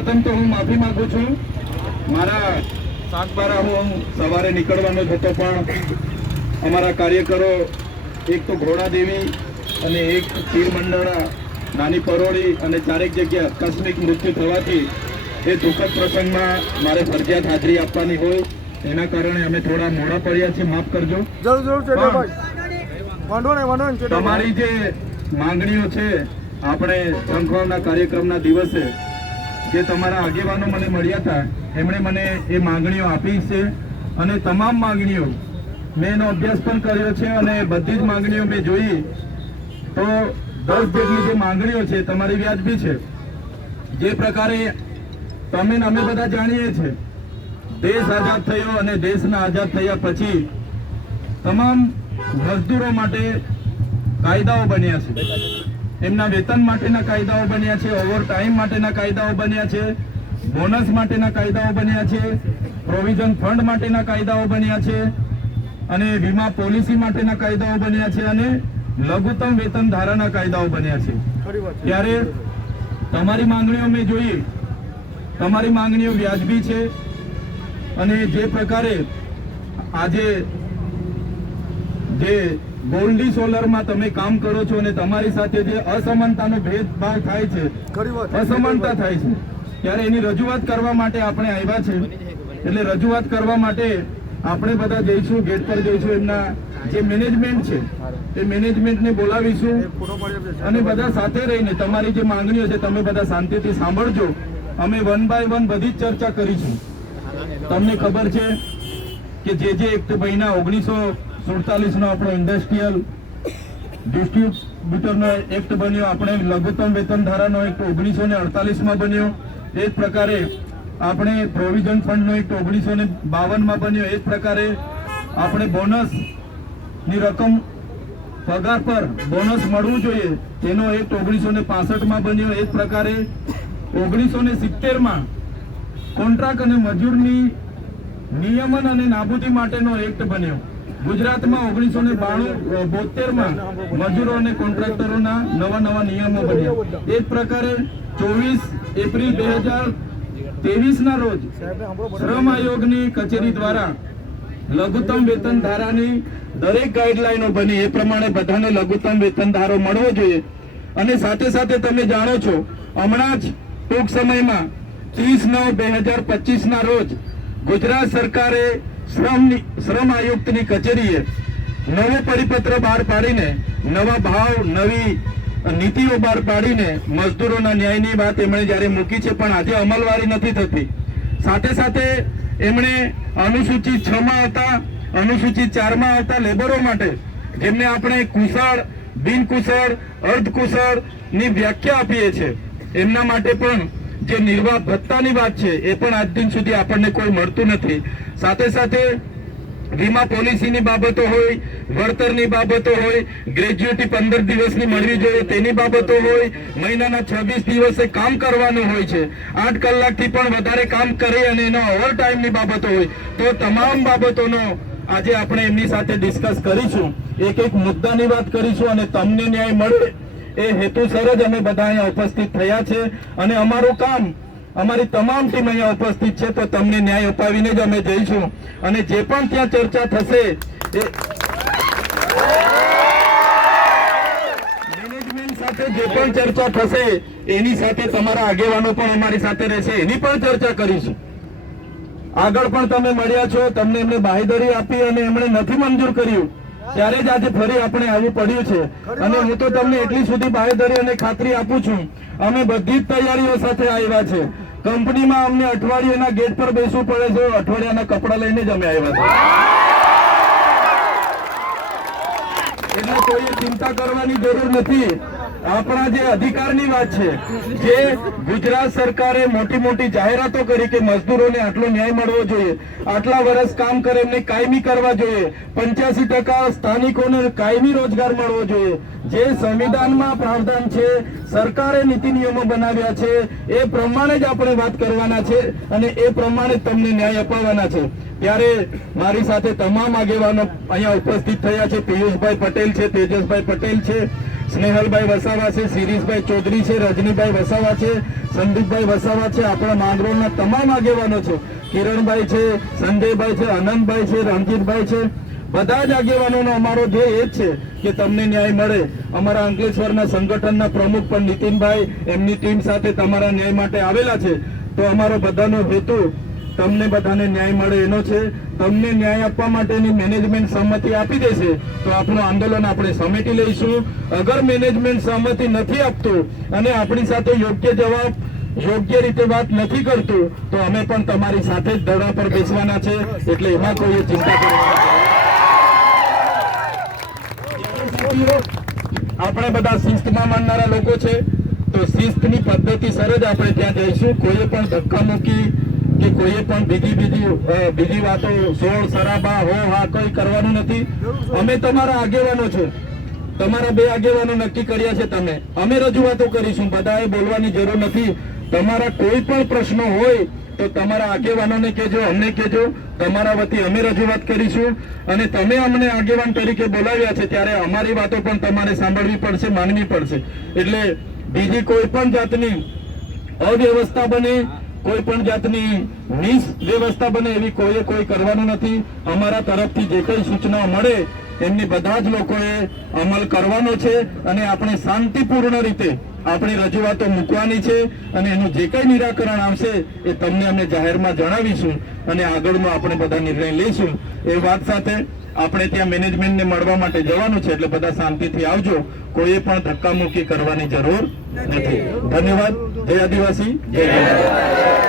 સૌપ્રથમ તો હું માફી માંગુ છું. મારા સાગબારા હું સવારે નીકળવાનો જ હતો, પણ અમારા કાર્યકરો એક તો ઘોડાદેવી અને એક તીર મંડળા, નાની પરોળી અને ચારેક જગ્યા આકસ્મિક મૃત્યુ થવાથી એ દુઃખદ પ્રસંગમાં મારે ફરજિયાત હાજરી આપવાની હોય, એના કારણે અમે થોડા મોડા પડ્યા છીએ, માફ કરજો. તમારી જે માંગણીઓ છે, આપણે શંખવાવના કાર્યક્રમના દિવસે જે તમારા આગેવાનો મને મળ્યા હતા, એમણે મને એ માંગણીઓ આપી છે અને તમામ માંગણીઓ મેં એનો અભ્યાસ પણ કર્યો છે અને બધી જ માંગણીઓ મેં જોઈ તો 10 જેટલી જે માંગણીઓ છે તમારી વ્યાજબી છે. જે પ્રકારે તમે અમે બધા જાણીએ છીએ, દેશ આઝાદ થયો અને દેશના આઝાદ થયા પછી તમામ મજદૂરો માટે કાયદાઓ બન્યા છે, એમના વેતન માટેના કાયદાઓ બન્યા છે, ઓવર ટાઈમ માટેના કાયદાઓ બન્યા છે, બોનસ માટેના કાયદાઓ બન્યા છે, પ્રોવિઝન ફંડ માટેના કાયદાઓ બન્યા છે અને વીમા પોલિસી માટેના કાયદાઓ બન્યા છે અને લઘુત્તમ વેતન ધારાના કાયદાઓ બન્યા છે. ત્યારે તમારી માંગણીઓ મેં જોઈ, તમારી માંગણીઓ વ્યાજબી છે અને જે પ્રકારે આજે જે ગોલ્ડી સોલરમાં તમે કામ કરો છો અને તમારી સાથે જે અસમાનતાનો ભેદભાવ થાય છે, અસમાનતા થાય છે, ત્યારે એની રજૂઆત કરવા માટે આપણે આવ્યા છે. એટલે રજૂઆત કરવા માટે આપણે બધા જઈશું, ગેટ પર જઈશું, એમના જે મેનેજમેન્ટ છે એ મેનેજમેન્ટને બોલાવીશું અને બધા સાથે રહીને તમારી જે માંગણીઓ છે તમે બધા શાંતિથી સાંભળજો. અમે 1 બાય 1 બધી જ ચર્ચા કરીશું. તમને ખબર છે કે જે એક્ટ બન્યા 1947 નો આપણો ઇન્ડસ્ટ્રીયલ ડિસ્ટ્રીબ્યુટરનો એક્ટ બન્યો, આપણે લઘુત્તમ વેતન ધારાનો એક્ટ 1948 માં બન્યો, એ જ પ્રકારે આપણે પ્રોવિઝન ફંડનો એક્ટ 1952 માં બન્યો, એ જ પ્રકારે આપણે બોનસ ની રકમ પગાર પર બોનસ મળવું જોઈએ તેનો એક્ટ 1965 માં બન્યો, એ જ પ્રકારે 1970 માં કોન્ટ્રાક્ટ અને મજૂરની નિયમન અને નાબૂદી માટેનો એક્ટ બન્યો. ગુજરાતમાં 1972 માં મજૂરો અને કોન્ટ્રાક્ટરોના નવા નિયમો બન્યા. એ જ પ્રકારે 24 એપ્રિલ 2023 ના રોજ શ્રમ આયોગની કચેરી દ્વારા લઘુત્તમ વેતન ધારાની દરેક ગાઈડલાઈનો બની, એ પ્રમાણે બધાને લઘુત્તમ વેતન ધારો મળવો જોઈએ. અને સાથે સાથે તમે જાણો છો, હમણાં જ ટૂંક સમયમાં 30/9/2025 ના રોજ ગુજરાત સરકારે શ્રમ આયુક્તની કચેરીએ નવો પરિપત્ર બહાર પાડીને નવા ભાવ, નવી નીતિઓ બહાર પાડીને મજદૂરોના ન્યાયની વાત એમણે જ્યારે મૂકી છે, પણ આજે અમલવારી નથી થતી. સાથે સાથે એમણે અનુસૂચિત 6 માં આવતા, અનુસૂચિત 4 માં આવતા લેબરો માટે જેમને આપણે કુશળ, બિનકુશળ, અર્ધકુશળ ની વ્યાખ્યા આપીએ છીએ, એમના માટે પણ જે નિર્વાહ ભત્તાની વાત છે એ પણ આજ દિન સુધી આપણને કોઈ મળતું નથી. સાથે સાથે વીમા પોલિસીની બાબતો હોય, વળતરની બાબતો હોય, ગ્રેજ્યુટી 15 દિવસની મળવી જોઈએ તેની બાબતો હોય, મહિનાના 26 દિવસે કામ કરવાનું હોય છે, 8 કલાકથી પણ વધારે કામ કરે અને એનો ઓવર ટાઈમની બાબતો હોય, તો તમામ બાબતોનો આજે આપણે એમની સાથે ડિસ્કસ કરીશું, એક એક મુદ્દાની વાત કરીશું અને તમને ન્યાય મળે એ હેતુસર જ અમે બધા અહીંયા ઉપસ્થિત થયા છે. અને અમારું કામ, અમારી તમામ ટીમ અહીંયા ઉપસ્થિત છે, તો તમને ન્યાય અપાવીને જ અમે જઈશું. અને જે પણ ત્યાં ચર્ચા થશે એ મેનેજમેન્ટ સાથે જે પણ ચર્ચા થશે એની સાથે તમારા આગેવાનો પણ અમારી સાથે રહેશે, એની પણ ચર્ચા કરીશું. આગળ પણ તમે મળ્યા છો, તમને એમને બાંહેધરી આપી અને એમણે નથી મંજૂર કર્યું, ત્યારે જ આજે ફરી આપણે આવવું પડ્યું છે. અને હું તો તમને એટલી સુધી બાંહેધરી અને ખાતરી આપું છું, અમે બધી જ તૈયારીઓ સાથે આવ્યા છે. કંપનીમાં અમને અઠવાડિયાના ગેટ પર બેસવું પડે છે, અઠવાડિયાના કપડા લઈને જ અમે આવ્યા છે. એટલે કોઈ ચિંતા કરવાની જરૂર નથી. આપણા જે અધિકારની વાત છે, જે ગુજરાત સરકારે મોટી જાહેરાતો કરી કે મજદૂરોને આટલો ન્યાય મળવો જોઈએ, આટલા વર્ષ કામ કરે એમને કાયમી કરવા જોઈએ, 85% સ્થાનિકોને કાયમી રોજગાર મળવો જોઈએ, જે સંવિધાનમાં પ્રાવધાન છે, સરકારે નીતિ નિયમો બનાવ્યા છે, એ પ્રમાણે જ આપણે વાત કરવાના છે અને એ પ્રમાણે તમને ન્યાય અપાવવાના છે. ત્યારે મારી સાથે તમામ આગેવાનો અહીંયા ઉપસ્થિત થયા છે. પિયુષભાઈ પટેલ છે, તેજસભાઈ પટેલ છે, સ્નેહલભાઈ વસાવા છે, શિરીષભાઈ ચૌધરી છે, રજનીભાઈ વસાવા છે, સંદીપભાઈ વસાવા છે, આપણા માંગરોળના તમામ આગેવાનો છે, કિરણભાઈ છે, સંજયભાઈ છે, અનંતભાઈ છે, રણજીતભાઈ છે, બધા જ આગેવાનોનો અમારો ધ્યેય એ જ છે કે તમને ન્યાય મળે. અમારા અંકલેશ્વરના સંગઠનના પ્રમુખ પણ નીતિનભાઈ એમની ટીમ સાથે તમારા ન્યાય માટે આવેલા છે. તો અમારો બધાનો હેતુ તમને બધાને ન્યાય મળે એનો છે. તમને ન્યાય આપવા માટેની મેનેજમેન્ટ સહમતિ આપી દેશે તો આપણું આંદોલન આપણે સમેટી લઈશું. અગર મેનેજમેન્ટ સહમતિ નથી આપતું અને આપણી સાથે યોગ્ય રીતે વાત નથી કરતું તો અમે પણ તમારી સાથે જ ધરણા પર બેસવાના છે. એટલે એમાં કોઈ ચિંતા કરવાની આપણે બધા શિસ્તમાં માનનારા લોકો છે તો શિસ્તની પદ્ધતિસર જ આપણે ત્યાં જઈશું. કોઈએ પણ ધક્કા મૂકી કે કોઈએ પણ બીજી વાતો સોળ શરાબા હો હા કોઈ કરવાનું નથી. અમે તમારા આગેવાનો છે, તમારા બે આગેવાનો નક્કી કર્યા છે તમે. અમે રજૂઆતો કરીશું, બધાએ બોલવાની જરૂર નથી. તમારા કોઈ પણ પ્રશ્નો હોય તો તમારા આગેવાનોને કહેજો, અમને કહેજો, તમારા વતી અમે રજૂઆત કરીશું. અને તમે અમને આગેવાન તરીકે બોલાવ્યા છે ત્યારે અમારી વાતો પણ તમારે સાંભળવી પડશે, માનવી પડશે. એટલે બીજી કોઈ પણ જાતની અવ્યવસ્થા બને, કોઈ પણ જાતની નિવ્યવસ્થા બને એવી કોઈ કરવાનું નથી. અમારા તરફથી જે કઈ સૂચના મળે એમની બધા જ લોકોએ અમલ કરવાનો છે અને આપણે શાંતિપૂર્ણ રીતે આપણી રજૂઆતો મૂકવાની છે અને એનું જે કઈ નિરાકરણ આવશે એ તમને અમે જાહેરમાં જણાવીશું અને આગળનો આપણે બધા નિર્ણય લઈશું. એ વાત સાથે આપણે ત્યાં મેનેજમેન્ટને મળવા માટે જવાનું છે એટલે બધા શાંતિથી આવજો. કોઈએ પણ ધક્કામુક્કી કરવાની જરૂર નથી. ધન્યવાદ. જય આદિવાસી, જય જય.